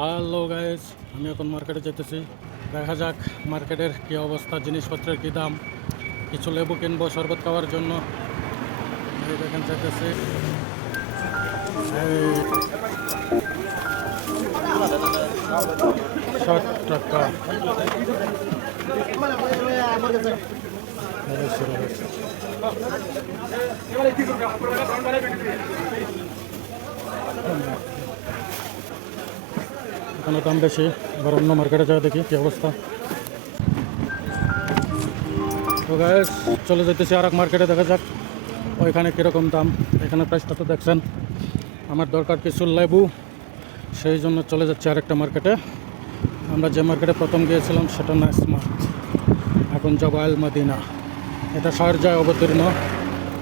Hello guys, আমি এখন মার্কেটে যেতেছি। দেখা যাক মার্কেটের কি অবস্থা, জিনিসপত্রের কি দাম। কিছু লেবু কিনবো শরবত খাওয়ার জন্য। এই দেখেন যেতেছি। এই 60 টাকা। এখানে দাম বেশি, এবার অন্য মার্কেটে যাওয়া দেখি কি অবস্থা। তো গাইস চলে যেতেছি আর এক মার্কেটে, দেখা যাক ওইখানে কীরকম দাম। এখানে প্রাইসটা তো দেখছেন। আমার দরকার কিছু লেবু, সেই জন্য চলে যাচ্ছি আরেকটা মার্কেটে। আমরা যে মার্কেটে প্রথম গিয়েছিলাম সেটা না স্মার্ট, এখন যাব আল মদিনা। এটা শারজায় অবতীর্ণ।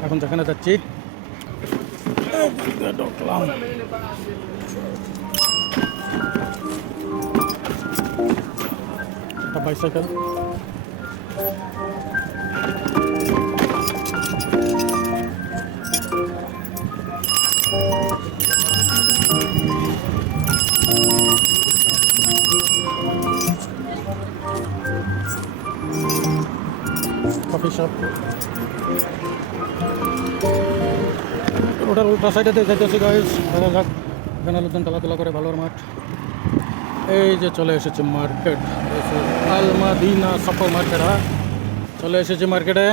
এখন যেখানে যাচ্ছি ঢুকলাম। একটা বাইসাইকেল, কফি শপ। ওটার উল্টা সাইডে যাইতেছি গাইজ, দেখা যাক। এখানে লোকজন খেলাধুলা করে, ভালোর মাঠ। এই যে চলে এসেছি মার্কেট, আল মদিনা সুপার মার্কেট। হ্যাঁ, চলে এসেছি মার্কেটে।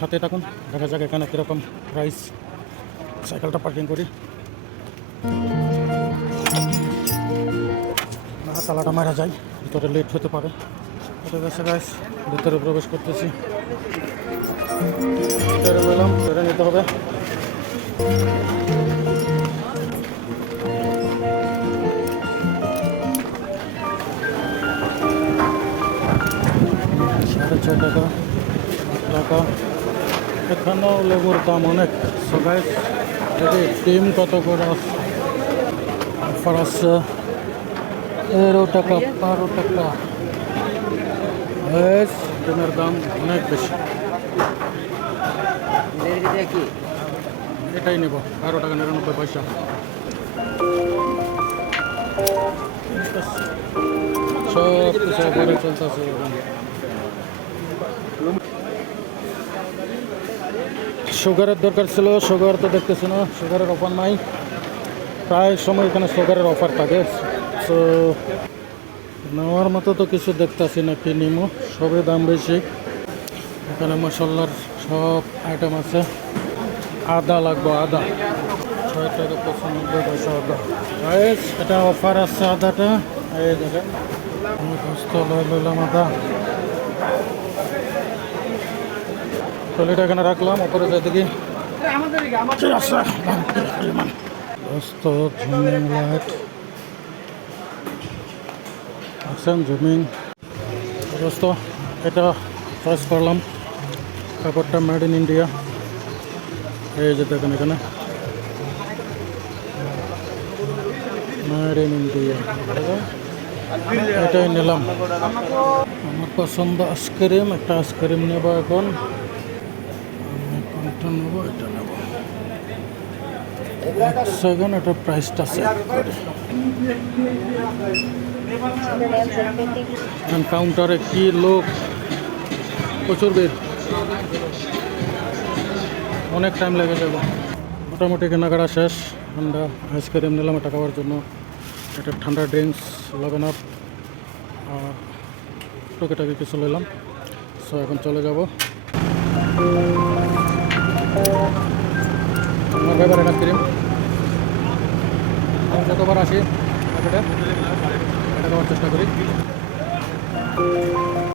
সাথে থাকুন, দেখা যাক এখানে কীরকম প্রাইস। সাইকেলটা পার্কিং করি। তালাটা মারা যায়, ভিতরে লেট হতে পারে। এটা গেছে গাইস, ভিতরে প্রবেশ করতেছি। ভিতরে গেলাম, ধরে নিতে হবে। ৳6.5 টাকা। এখানেও লেবুর দাম অনেক। সো গাইস দেখি ডিম কত করে অফার আসছে। 13 টাকা, 12 টাকা। ডিমের দাম অনেক বেশি। এটাই নেব, 12 টাকা 99 পয়সা। সব কিছু ঘরে চলতেছে। সুগারের দরকার ছিল, সুগার তো দেখতেছি না, সুগারের অফার নাই। প্রায় সময় এখানে সুগারের অফার থাকে। সো নেওয়ার মতো তো কিছু দেখতেছি না, কি নিমো, সবই দাম বেশি। এখানে মশলার সব আইটেম আছে। আদা লাগবে, আদা 6.95 আদা। এটা অফার আছে আদাটা। এই দেখেন লইলাম আদা। টলিটা এখানে রাখলাম, ওপরে যাই দেখি জমিন দোস্ত। এটা চয়েস করলাম, কাপড়টা মেড ইন ইন্ডিয়া। এই যে দেখেন এখানে মেড ইন ইন্ডিয়া, এটাই নিলাম। আমার পছন্দ আইসক্রিম, একটা আইসক্রিম নেব এখন। আমি কোনটা নেব? এটা নেব। এক সেকেন্ড, এটার প্রাইসটা চেক করি। কাউন্টারে কি লোক, প্রচুর ভিড়, অনেক টাইম লেগে যাবে। মোটামুটি কেনাকাটা শেষ। ঠান্ডা আইসক্রিম নিলাম এটা খাওয়ার জন্য, এটা ঠান্ডা ড্রিঙ্কস 11 আপ, আর টুকিটাকি কিছু নিলাম। সো এখন চলে যাব। আমার ব্যাপার এটা ক্রিম, আমি যতবার আসি এটা খাওয়ার চেষ্টা করি।